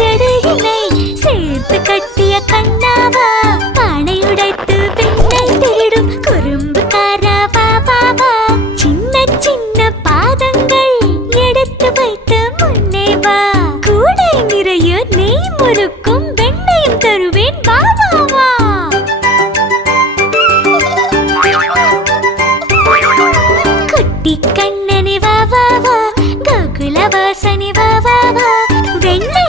ஜடையினை சேர்த்து கட்டிய கண்ணாவா, பானை உடைத்து பெண்ணை திருடும் குறும்புக்காரா வா வா வா. சின்ன சின்ன பாதங்கள் எடுத்து வைத்து முன்னே வா, கூடை நிறைய நெய் முறுக்கு